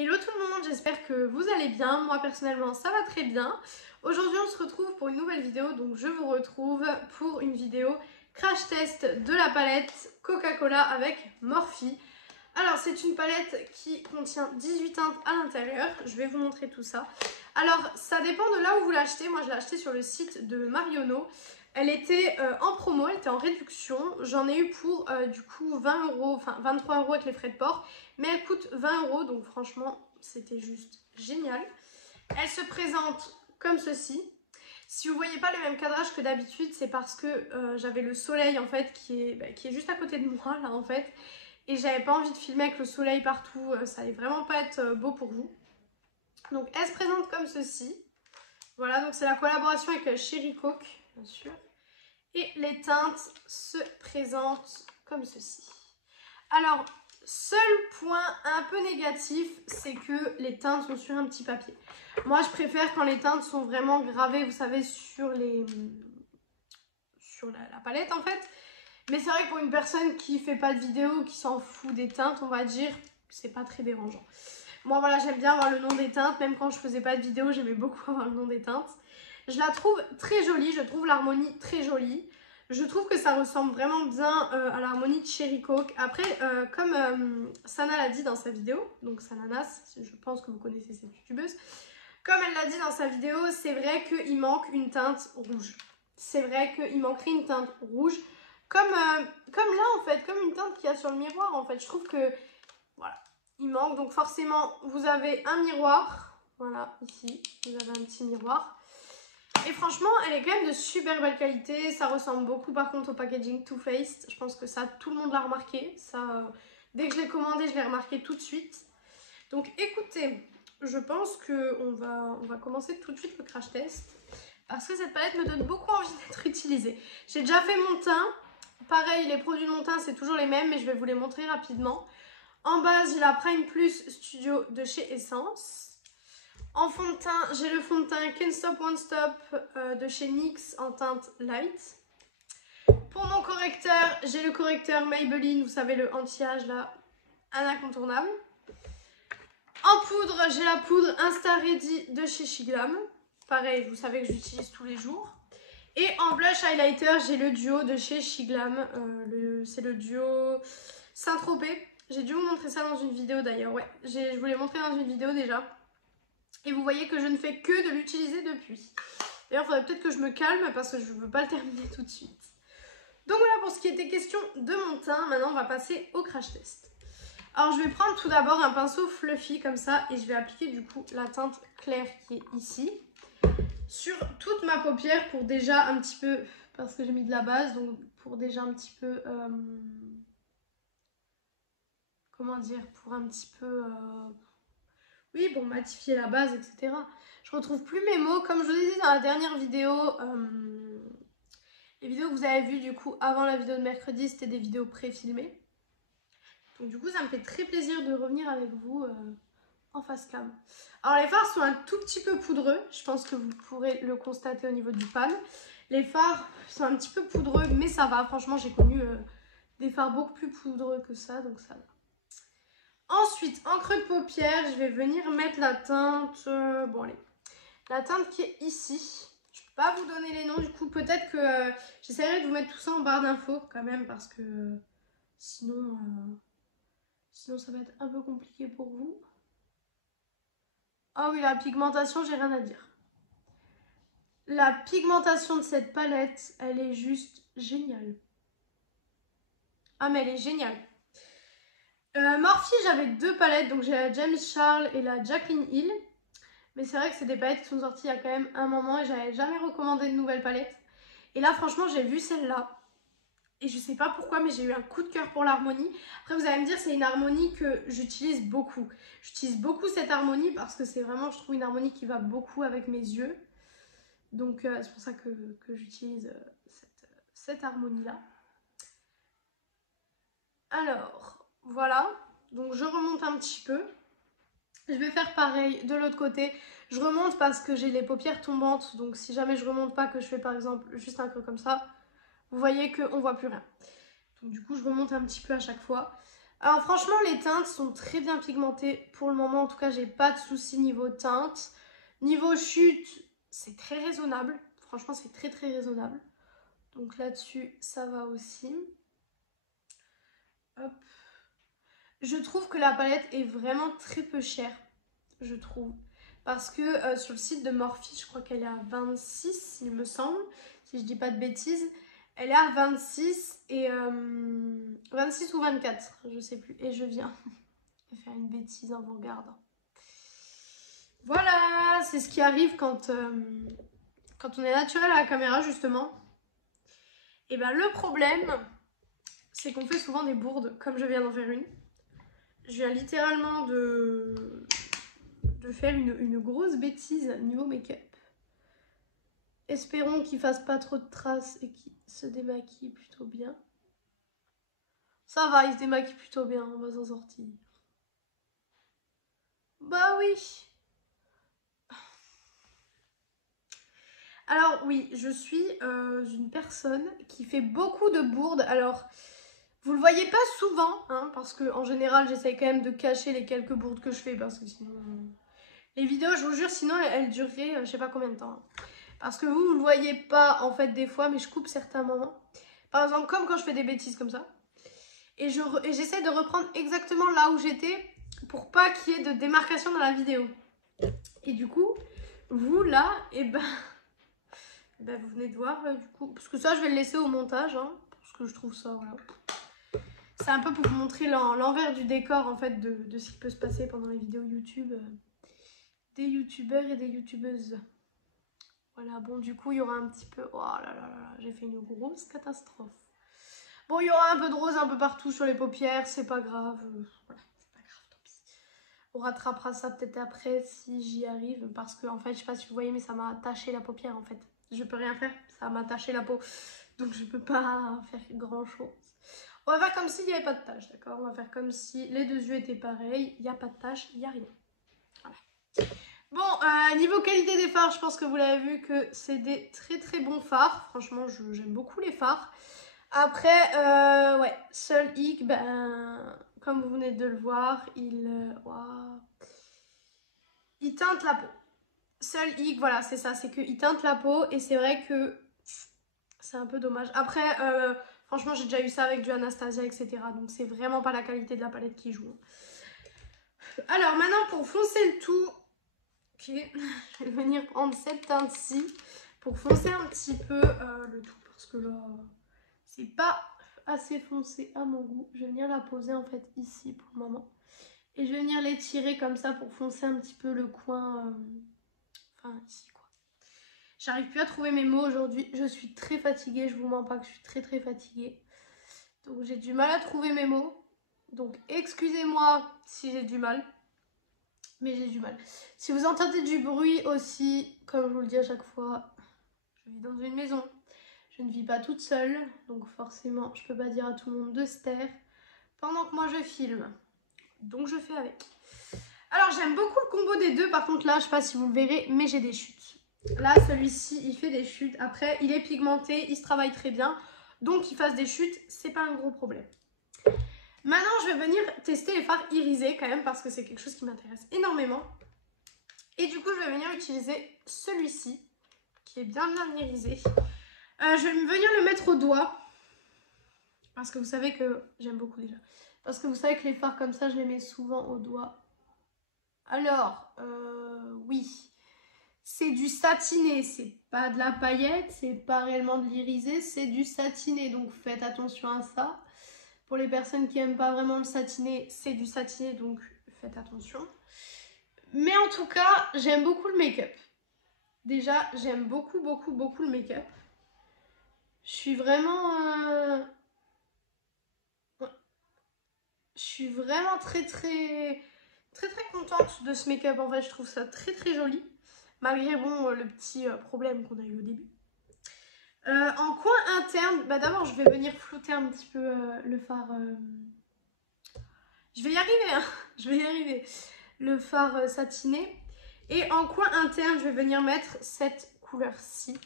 Hello tout le monde, j'espère que vous allez bien. Moi personnellement ça va très bien. Aujourd'hui on se retrouve pour une nouvelle vidéo, donc je vous retrouve pour une vidéo crash test de la palette Coca-Cola avec Morphe. Alors c'est une palette qui contient 18 teintes à l'intérieur, je vais vous montrer tout ça. Alors ça dépend de là où vous l'achetez, moi je l'ai acheté sur le site de Marionneau. Elle était en promo, elle était en réduction, j'en ai eu pour du coup 20 €, enfin 23 € avec les frais de port, mais elle coûte 20 €, donc franchement c'était juste génial. Elle se présente comme ceci. Si vous ne voyez pas le même cadrage que d'habitude, c'est parce que j'avais le soleil en fait qui est juste à côté de moi là en fait. Et j'avais pas envie de filmer avec le soleil partout, ça allait vraiment pas être beau pour vous. Donc elle se présente comme ceci. Voilà, donc c'est la collaboration avec Cherry Coke, bien sûr. Et les teintes se présentent comme ceci. Alors, seul point un peu négatif, c'est que les teintes sont sur un petit papier. Moi, je préfère quand les teintes sont vraiment gravées, vous savez, sur la palette en fait. Mais c'est vrai que pour une personne qui fait pas de vidéo, qui s'en fout des teintes, on va dire, c'est pas très dérangeant. Moi, voilà, j'aime bien avoir le nom des teintes. Même quand je faisais pas de vidéo, j'aimais beaucoup avoir le nom des teintes. Je la trouve très jolie, je trouve l'harmonie très jolie. Je trouve que ça ressemble vraiment bien à l'harmonie de Cherry Coke. Après, comme Sana l'a dit dans sa vidéo, donc Sananas, je pense que vous connaissez cette youtubeuse. Comme elle l'a dit dans sa vidéo, c'est vrai qu'il manque une teinte rouge. C'est vrai qu'il manquerait une teinte rouge. Comme là en fait, comme une teinte qu'il y a sur le miroir en fait. Je trouve que, voilà, il manque. Donc forcément, vous avez un miroir. Voilà, ici, vous avez un petit miroir. Et franchement, elle est quand même de super belle qualité. Ça ressemble beaucoup par contre au packaging Too Faced. Je pense que ça, tout le monde l'a remarqué. Ça, dès que je l'ai commandé, je l'ai remarqué tout de suite. Donc écoutez, je pense qu'on va commencer tout de suite le crash test. Parce que cette palette me donne beaucoup envie d'être utilisée. J'ai déjà fait mon teint. Pareil, les produits de mon teint, c'est toujours les mêmes, mais je vais vous les montrer rapidement. En base, j'ai la Prime Plus Studio de chez Essence. En fond de teint, j'ai le fond de teint Can't Stop One Stop de chez NYX en teinte light. Pour mon correcteur, j'ai le correcteur Maybelline, vous savez, le anti-âge là, un incontournable. En poudre, j'ai la poudre Insta Ready de chez Shiglam. Pareil, vous savez que j'utilise tous les jours. Et en blush highlighter, j'ai le duo de chez Shiglam. C'est le duo Saint-Tropez. J'ai dû vous montrer ça dans une vidéo d'ailleurs. Ouais, je vous l'ai montré dans une vidéo déjà. Et vous voyez que je ne fais que de l'utiliser depuis. D'ailleurs, il faudrait peut-être que je me calme parce que je ne veux pas le terminer tout de suite. Donc voilà pour ce qui était question de mon teint. Maintenant, on va passer au crash test. Alors, je vais prendre tout d'abord un pinceau fluffy comme ça et je vais appliquer du coup la teinte claire qui est ici sur toute ma paupière pour déjà un petit peu, parce que j'ai mis de la base, donc pour déjà un petit peu, comment dire, pour un petit peu, oui, pour matifier la base, etc. Je retrouve plus mes mots, comme je vous ai dit dans la dernière vidéo, les vidéos que vous avez vues du coup avant la vidéo de mercredi, c'était des vidéos pré-filmées. Donc du coup, ça me fait très plaisir de revenir avec vous en face cam. Alors les fards sont un tout petit peu poudreux, je pense que vous pourrez le constater au niveau du pan. Les fards sont un petit peu poudreux, mais ça va, franchement j'ai connu des fards beaucoup plus poudreux que ça, donc ça va. Ensuite, en creux de paupière, je vais venir mettre la teinte, bon allez, la teinte qui est ici. Je ne peux pas vous donner les noms, du coup peut-être que j'essaierai de vous mettre tout ça en barre d'infos quand même, parce que sinon ça va être un peu compliqué pour vous. Ah oui, la pigmentation, j'ai rien à dire. La pigmentation de cette palette, elle est juste géniale. Ah mais elle est géniale. Morphe, j'avais deux palettes, donc j'ai la James Charles et la Jaclyn Hill. Mais c'est vrai que c'est des palettes qui sont sorties il y a quand même un moment et j'avais jamais recommandé de nouvelles palettes. Et là, franchement, j'ai vu celle-là. Et je sais pas pourquoi, mais j'ai eu un coup de cœur pour l'harmonie. Après, vous allez me dire, c'est une harmonie que j'utilise beaucoup. J'utilise beaucoup cette harmonie parce que c'est vraiment, je trouve, une harmonie qui va beaucoup avec mes yeux. Donc, c'est pour ça que j'utilise cette harmonie-là. Alors, voilà. Donc, je remonte un petit peu. Je vais faire pareil de l'autre côté. Je remonte parce que j'ai les paupières tombantes. Donc, si jamais je remonte pas, que je fais par exemple juste un creux comme ça, vous voyez qu'on voit plus rien. Donc du coup je remonte un petit peu à chaque fois. Alors franchement, les teintes sont très bien pigmentées pour le moment. En tout cas, j'ai pas de soucis niveau teinte. Niveau chute, c'est très raisonnable. Franchement, c'est très très raisonnable. Donc là-dessus, ça va aussi. Hop. Je trouve que la palette est vraiment très peu chère, je trouve. Parce que sur le site de Morphe, je crois qu'elle est à 26, il me semble, si je dis pas de bêtises. Elle est à 26 et 26 ou 24, je sais plus. Et je viens de faire une bêtise en vous regardant. Voilà, c'est ce qui arrive quand on est naturel à la caméra, justement. Et ben le problème, c'est qu'on fait souvent des bourdes, comme je viens d'en faire une. Je viens littéralement de faire une grosse bêtise niveau make-up. Espérons qu'il fasse pas trop de traces et qu'il se démaquille plutôt bien. Ça va, il se démaquille plutôt bien, on va s'en sortir. Bah oui. Alors oui, je suis une personne qui fait beaucoup de bourdes. Alors, vous le voyez pas souvent, hein, parce que en général, j'essaie quand même de cacher les quelques bourdes que je fais, parce que sinon... Les vidéos, je vous jure, sinon elles dureraient je sais pas combien de temps. Hein. Parce que vous le voyez pas en fait des fois, mais je coupe certains moments. Par exemple, comme quand je fais des bêtises comme ça. Et j'essaie de reprendre exactement là où j'étais pour pas qu'il y ait de démarcation dans la vidéo. Et du coup, vous là, et ben vous venez de voir du coup. Parce que ça, je vais le laisser au montage, hein, parce que je trouve ça, voilà. C'est un peu pour vous montrer l'envers du décor en fait de ce qui peut se passer pendant les vidéos YouTube des youtubeurs et des youtubeuses. Voilà, bon, du coup, il y aura un petit peu... Oh là là là, j'ai fait une grosse catastrophe. Bon, il y aura un peu de rose un peu partout sur les paupières, c'est pas grave. Voilà, c'est pas grave, tant pis. On rattrapera ça peut-être après si j'y arrive. Parce que, en fait, je sais pas si vous voyez, mais ça m'a taché la paupière, en fait. Je peux rien faire, ça m'a taché la peau. Donc, je peux pas faire grand-chose. On va faire comme s'il n'y avait pas de tache, d'accord? On va faire comme si les deux yeux étaient pareils. Il n'y a pas de tache, il n'y a rien. Voilà. Bon, niveau qualité des fards, je pense que vous l'avez vu que c'est des très très bons fards. Franchement, j'aime beaucoup les fards. Après, ouais, seul hic, comme vous venez de le voir, il teinte la peau. Seul hic, voilà, c'est ça, c'est qu'il teinte la peau et c'est vrai que c'est un peu dommage. Après, franchement, j'ai déjà eu ça avec du Anastasia, etc. Donc, c'est vraiment pas la qualité de la palette qui joue. Alors, maintenant, pour foncer le tout... Ok, je vais venir prendre cette teinte-ci pour foncer un petit peu le tout parce que là, c'est pas assez foncé à mon goût. Je vais venir la poser en fait ici pour le moment. Et je vais venir l'étirer comme ça pour foncer un petit peu le coin, enfin ici quoi. J'arrive plus à trouver mes mots aujourd'hui. Je suis très fatiguée, je vous mens pas que je suis très très fatiguée. Donc j'ai du mal à trouver mes mots. Donc excusez-moi si j'ai du mal. Mais j'ai du mal. Si vous entendez du bruit aussi, comme je vous le dis à chaque fois, je vis dans une maison. Je ne vis pas toute seule. Donc forcément, je peux pas dire à tout le monde de se taire pendant que moi je filme. Donc je fais avec. Alors j'aime beaucoup le combo des deux. Par contre là, je sais pas si vous le verrez, mais j'ai des chutes. Là, celui-ci, il fait des chutes. Après, il est pigmenté, il se travaille très bien. Donc qu'il fasse des chutes, c'est pas un gros problème. Maintenant, je vais venir tester les fards irisés quand même parce que c'est quelque chose qui m'intéresse énormément. Et du coup, je vais venir utiliser celui-ci qui est bien irisé. Je vais venir le mettre au doigt parce que vous savez que j'aime beaucoup déjà. Parce que vous savez que les fards comme ça, je les mets souvent au doigt. Alors, oui, c'est du satiné, c'est pas de la paillette, c'est pas réellement de l'irisé, c'est du satiné. Donc faites attention à ça. Pour les personnes qui n'aiment pas vraiment le satiné, c'est du satiné, donc faites attention. Mais en tout cas, j'aime beaucoup le make-up. Déjà, j'aime beaucoup le make-up. Je suis vraiment... Je suis vraiment très contente de ce make-up. En fait, je trouve ça très joli. Malgré, bon, le petit problème qu'on a eu au début. En coin interne, d'abord, je vais venir flouter un petit peu le fard... Je vais y arriver, hein. Je vais y arriver. Le fard satiné. Et en coin interne, je vais venir mettre cette couleur-ci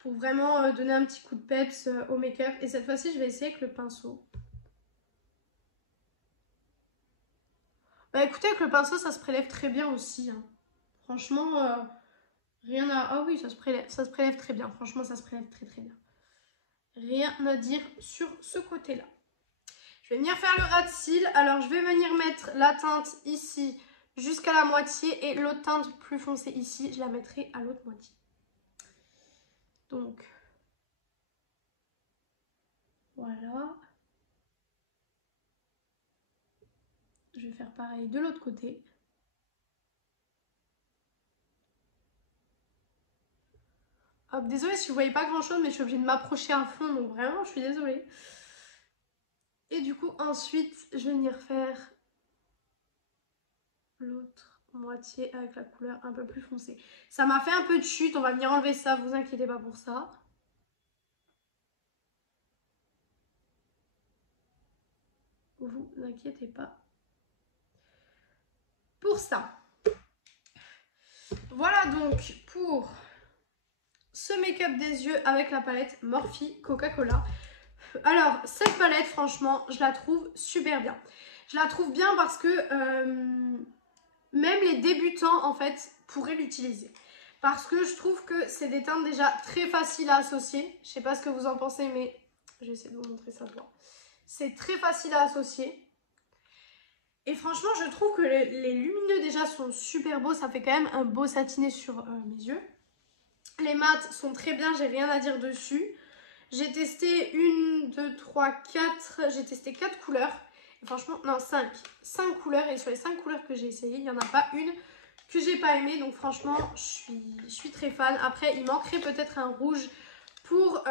pour vraiment donner un petit coup de peps au make-up. Et cette fois-ci, je vais essayer avec le pinceau. Bah écoutez, avec le pinceau, ça se prélève très bien aussi. Hein. Franchement, rien à... Ah oui, ça se prélève très bien. Franchement, ça se prélève très très bien. Rien à dire sur ce côté-là. Je vais venir faire le ras de cils. Alors, je vais venir mettre la teinte ici jusqu'à la moitié. Et l'autre teinte plus foncée ici, je la mettrai à l'autre moitié. Donc, voilà. Je vais faire pareil de l'autre côté. Hop, désolée si vous voyez pas grand chose, mais je suis obligée de m'approcher à fond, donc vraiment, je suis désolée. Et du coup, ensuite, je vais venir faire l'autre moitié avec la couleur un peu plus foncée. Ça m'a fait un peu de chute, on va venir enlever ça, vous inquiétez pas pour ça. Vous inquiétez pas pour ça. Voilà donc pour ce make-up des yeux avec la palette Morphe Coca-Cola. Alors, cette palette, franchement, je la trouve super bien. Je la trouve bien parce que même les débutants, en fait, pourraient l'utiliser. Parce que je trouve que c'est des teintes déjà très faciles à associer. Je sais pas ce que vous en pensez, mais je vais essayer de vous montrer ça de loin. C'est très facile à associer. Et franchement, je trouve que les lumineux déjà sont super beaux. Ça fait quand même un beau satiné sur mes yeux. Les mats sont très bien, j'ai rien à dire dessus. J'ai testé 1, 2, 3, 4. J'ai testé 4 couleurs. Et franchement, non, 5. 5 couleurs. Et sur les 5 couleurs que j'ai essayé, il n'y en a pas une que j'ai pas aimée. Donc franchement, je suis très fan. Après, il manquerait peut-être un rouge pour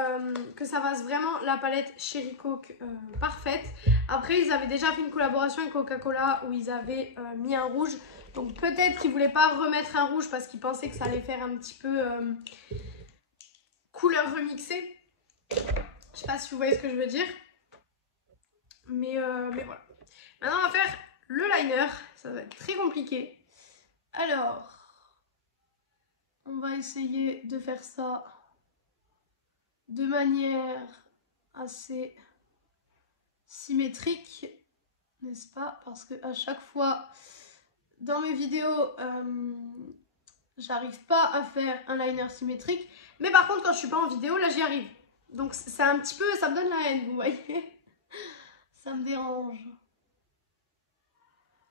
que ça fasse vraiment la palette Cherry Coke parfaite. Après, ils avaient déjà fait une collaboration avec Coca-Cola où ils avaient mis un rouge. Donc peut-être qu'ils ne voulaient pas remettre un rouge parce qu'ils pensaient que ça allait faire un petit peu couleur remixée. Je sais pas si vous voyez ce que je veux dire. Mais voilà. Maintenant, on va faire le liner. Ça va être très compliqué. Alors, on va essayer de faire ça de manière assez symétrique, n'est-ce pas? Parce que à chaque fois dans mes vidéos, j'arrive pas à faire un liner symétrique. Mais par contre, quand je suis pas en vidéo, là j'y arrive. Donc c'est un petit peu, ça me donne la haine, vous voyez. Ça me dérange.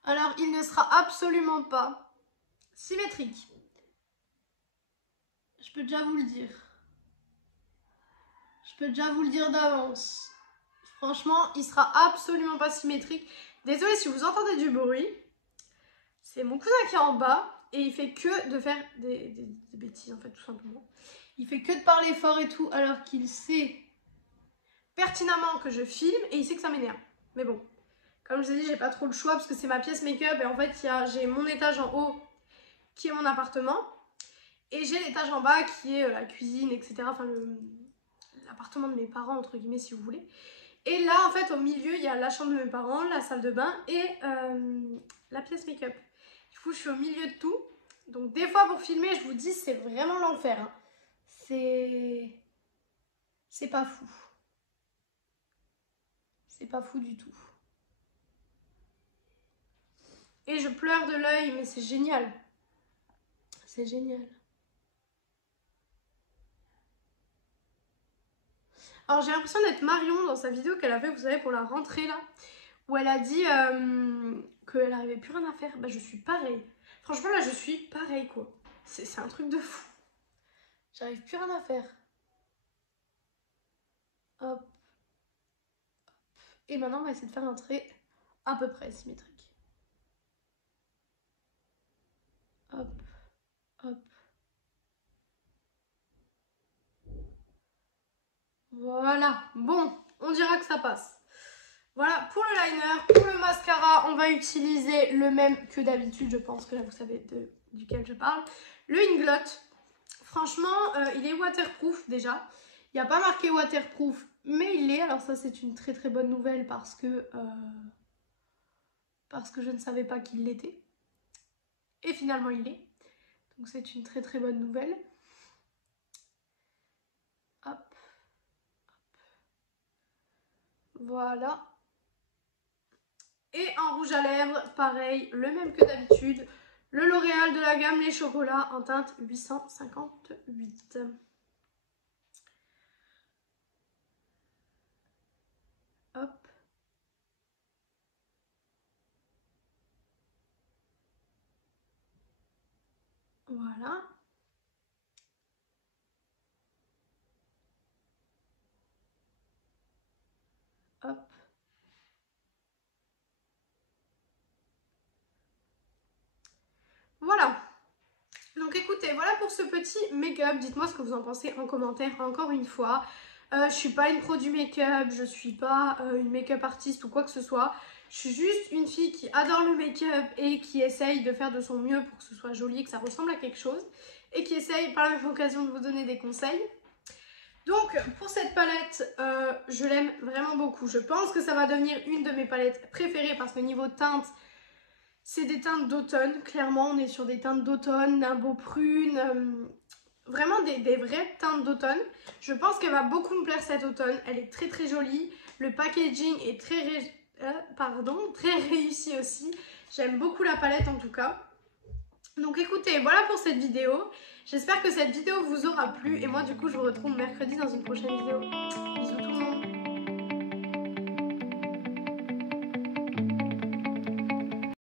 Alors, il ne sera absolument pas symétrique. Je peux déjà vous le dire. Je peux déjà vous le dire d'avance. Franchement, il sera absolument pas symétrique. Désolée si vous entendez du bruit. C'est mon cousin qui est en bas et il fait que de faire des bêtises en fait, tout simplement. Il fait que de parler fort et tout alors qu'il sait pertinemment que je filme et il sait que ça m'énerve. Mais bon, comme je vous ai dit, j'ai pas trop le choix parce que c'est ma pièce make-up et en fait, j'ai mon étage en haut qui est mon appartement et j'ai l'étage en bas qui est la cuisine, etc. Enfin, l'appartement de mes parents, entre guillemets, si vous voulez. Et là, en fait, au milieu, il y a la chambre de mes parents, la salle de bain et la pièce make-up. Du coup, je suis au milieu de tout. Donc, des fois, pour filmer, je vous dis, c'est vraiment l'enfer. Hein. C'est pas fou. C'est pas fou du tout. Et je pleure de l'œil, mais c'est génial. C'est génial. Alors, j'ai l'impression d'être Marion dans sa vidéo qu'elle a fait, vous savez, pour la rentrée, là. Où elle a dit qu'elle n'arrivait plus rien à faire. Bah, je suis pareil. Franchement, là, je suis pareil, quoi. C'est un truc de fou. J'arrive plus rien à faire. Hop. Et maintenant, on va essayer de faire un trait à peu près symétrique. Hop. Hop. Voilà. Bon, on dira que ça passe. Voilà, pour le liner, pour le mascara, on va utiliser le même que d'habitude. Je pense que là, vous savez duquel je parle. Le Inglot. Franchement, il est waterproof déjà. Il n'y a pas marqué waterproof, mais il est. Alors ça, c'est une très très bonne nouvelle parce que je ne savais pas qu'il l'était. Et finalement, il est. Donc c'est une très très bonne nouvelle. Hop. Hop. Voilà. Et en rouge à lèvres, pareil, le même que d'habitude. Le L'Oréal de la gamme Les Chocolats en teinte 858. Hop. Voilà. Hop. Voilà. Donc écoutez, voilà pour ce petit make-up. Dites-moi ce que vous en pensez en commentaire encore une fois. Je suis pas une pro du make-up, je suis pas une make-up artiste ou quoi que ce soit. Je suis juste une fille qui adore le make-up et qui essaye de faire de son mieux pour que ce soit joli, que ça ressemble à quelque chose. Et qui essaye par la même occasion de vous donner des conseils. Donc pour cette palette, je l'aime vraiment beaucoup. Je pense que ça va devenir une de mes palettes préférées parce que niveau teinte, c'est des teintes d'automne. Clairement, on est sur des teintes d'automne, d'un beau prune, vraiment des vraies teintes d'automne. Je pense qu'elle va beaucoup me plaire cet automne. Elle est très très jolie. Le packaging est très réussi aussi. J'aime beaucoup la palette en tout cas. Donc écoutez, voilà pour cette vidéo. J'espère que cette vidéo vous aura plu. Et moi du coup, je vous retrouve mercredi dans une prochaine vidéo. Bisous tout le monde.